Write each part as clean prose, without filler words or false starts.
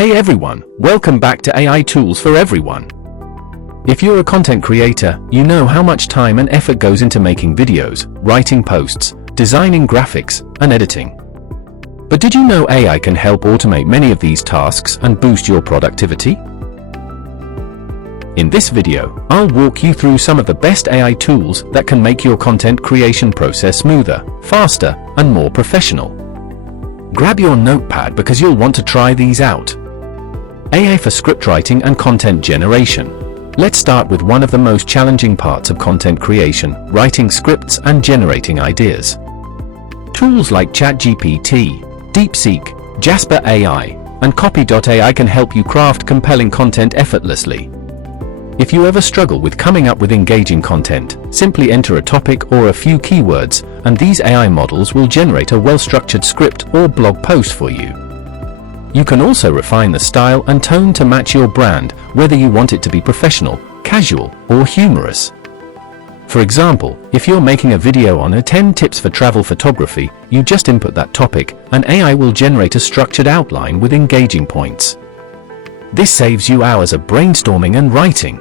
Hey everyone, welcome back to AI Tools for Everyone. If you're a content creator, you know how much time and effort goes into making videos, writing posts, designing graphics, and editing. But did you know AI can help automate many of these tasks and boost your productivity? In this video, I'll walk you through some of the best AI tools that can make your content creation process smoother, faster, and more professional. Grab your notepad because you'll want to try these out. AI for scriptwriting and content generation. Let's start with one of the most challenging parts of content creation, writing scripts and generating ideas. Tools like ChatGPT, DeepSeek, Jasper AI, and Copy.ai can help you craft compelling content effortlessly. If you ever struggle with coming up with engaging content, simply enter a topic or a few keywords, and these AI models will generate a well-structured script or blog post for you. You can also refine the style and tone to match your brand, whether you want it to be professional, casual, or humorous. For example, if you're making a video on 10 tips for travel photography, you just input that topic, and AI will generate a structured outline with engaging points. This saves you hours of brainstorming and writing.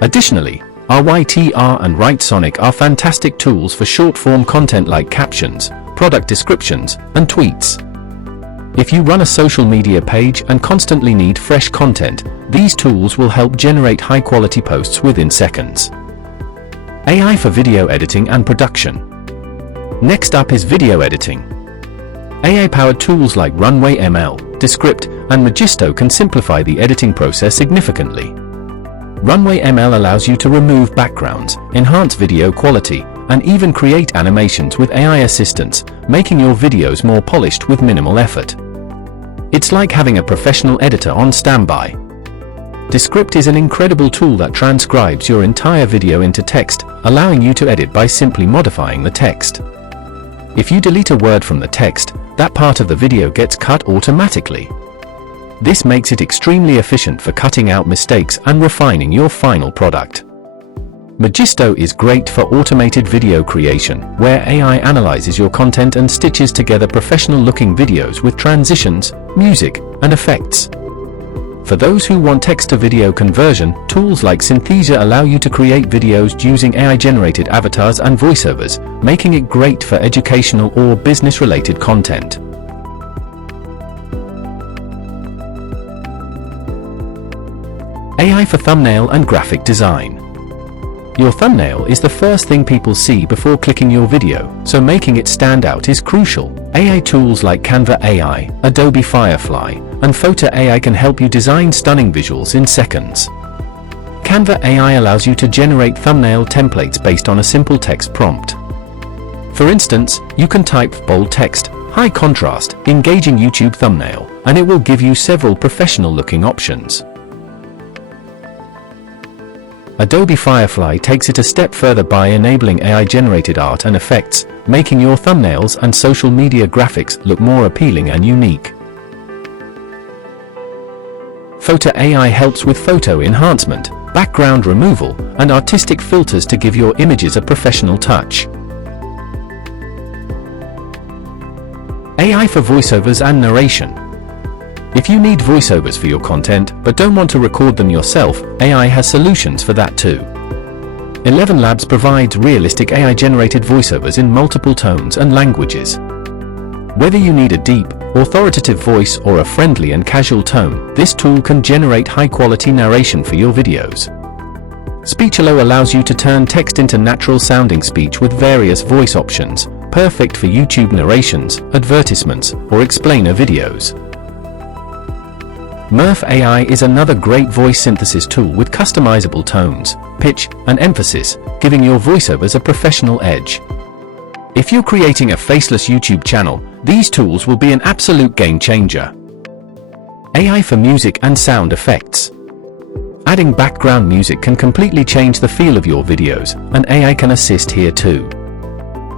Additionally, RYTR and WriteSonic are fantastic tools for short-form content like captions, product descriptions, and tweets. If you run a social media page and constantly need fresh content, these tools will help generate high-quality posts within seconds. AI for video editing and production. Next up is video editing. AI-powered tools like Runway ML, Descript, and Magisto can simplify the editing process significantly. Runway ML allows you to remove backgrounds, enhance video quality, and even create animations with AI assistance, making your videos more polished with minimal effort. It's like having a professional editor on standby. Descript is an incredible tool that transcribes your entire video into text, allowing you to edit by simply modifying the text. If you delete a word from the text, that part of the video gets cut automatically. This makes it extremely efficient for cutting out mistakes and refining your final product. Magisto is great for automated video creation, where AI analyzes your content and stitches together professional-looking videos with transitions, music, and effects. For those who want text-to-video conversion, tools like Synthesia allow you to create videos using AI-generated avatars and voiceovers, making it great for educational or business-related content. AI for thumbnail and graphic design. Your thumbnail is the first thing people see before clicking your video, so making it stand out is crucial. AI tools like Canva AI, Adobe Firefly, and Photo AI can help you design stunning visuals in seconds. Canva AI allows you to generate thumbnail templates based on a simple text prompt. For instance, you can type bold text, high contrast, engaging YouTube thumbnail, and it will give you several professional-looking options. Adobe Firefly takes it a step further by enabling AI-generated art and effects, making your thumbnails and social media graphics look more appealing and unique. Photo AI helps with photo enhancement, background removal, and artistic filters to give your images a professional touch. AI for voiceovers and narration. If you need voiceovers for your content, but don't want to record them yourself, AI has solutions for that too. 11 Labs provides realistic AI-generated voiceovers in multiple tones and languages. Whether you need a deep, authoritative voice or a friendly and casual tone, this tool can generate high-quality narration for your videos. Speechalo allows you to turn text into natural-sounding speech with various voice options, perfect for YouTube narrations, advertisements, or explainer videos. Murph AI is another great voice synthesis tool with customizable tones, pitch, and emphasis, giving your voiceovers a professional edge. If you're creating a faceless YouTube channel, these tools will be an absolute game changer. AI for music and sound effects. Adding background music can completely change the feel of your videos, and AI can assist here too.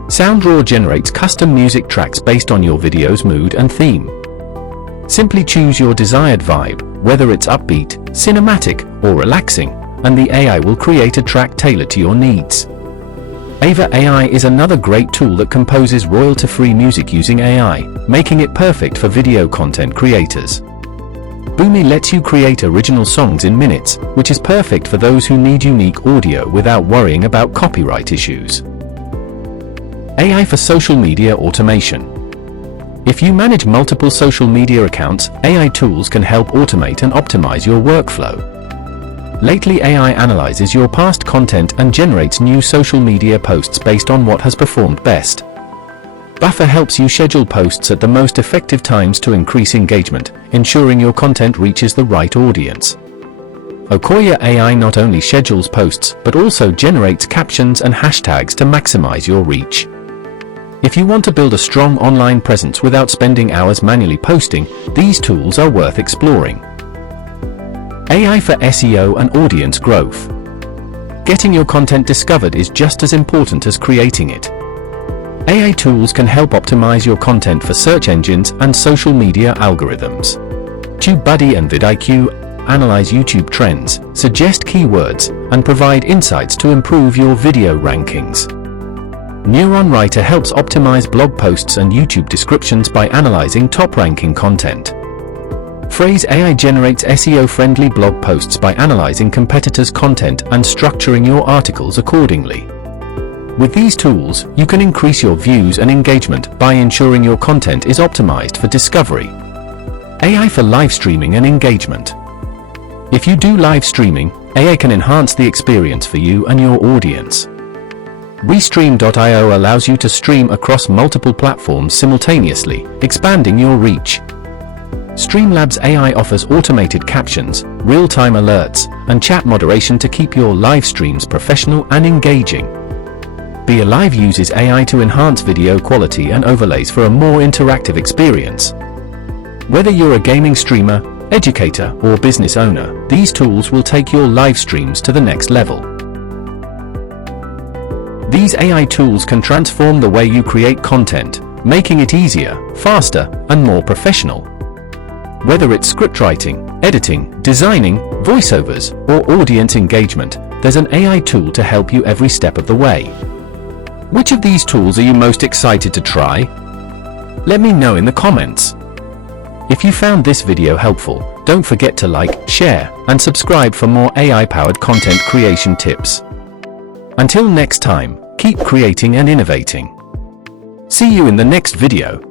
SoundRaw generates custom music tracks based on your video's mood and theme. Simply choose your desired vibe, whether it's upbeat, cinematic, or relaxing, and the AI will create a track tailored to your needs. Ava AI is another great tool that composes royalty-free music using AI, making it perfect for video content creators. Boomi lets you create original songs in minutes, which is perfect for those who need unique audio without worrying about copyright issues. AI for social media automation. If you manage multiple social media accounts, AI tools can help automate and optimize your workflow. Lately, AI analyzes your past content and generates new social media posts based on what has performed best. Buffer helps you schedule posts at the most effective times to increase engagement, ensuring your content reaches the right audience. Okoya AI not only schedules posts, but also generates captions and hashtags to maximize your reach. If you want to build a strong online presence without spending hours manually posting, these tools are worth exploring. AI for SEO and audience growth. Getting your content discovered is just as important as creating it. AI tools can help optimize your content for search engines and social media algorithms. TubeBuddy and vidIQ analyze YouTube trends, suggest keywords, and provide insights to improve your video rankings. Neuron Writer helps optimize blog posts and YouTube descriptions by analyzing top-ranking content. Phrase AI generates SEO-friendly blog posts by analyzing competitors' content and structuring your articles accordingly. With these tools, you can increase your views and engagement by ensuring your content is optimized for discovery. AI for live streaming and engagement. If you do live streaming, AI can enhance the experience for you and your audience. Restream.io allows you to stream across multiple platforms simultaneously, expanding your reach. Streamlabs AI offers automated captions, real-time alerts, and chat moderation to keep your live streams professional and engaging. Be Alive uses AI to enhance video quality and overlays for a more interactive experience. Whether you're a gaming streamer, educator, or business owner, these tools will take your live streams to the next level. These AI tools can transform the way you create content, making it easier, faster, and more professional. Whether it's scriptwriting, editing, designing, voiceovers, or audience engagement, there's an AI tool to help you every step of the way. Which of these tools are you most excited to try? Let me know in the comments. If you found this video helpful, don't forget to like, share, and subscribe for more AI-powered content creation tips. Until next time, keep creating and innovating. See you in the next video.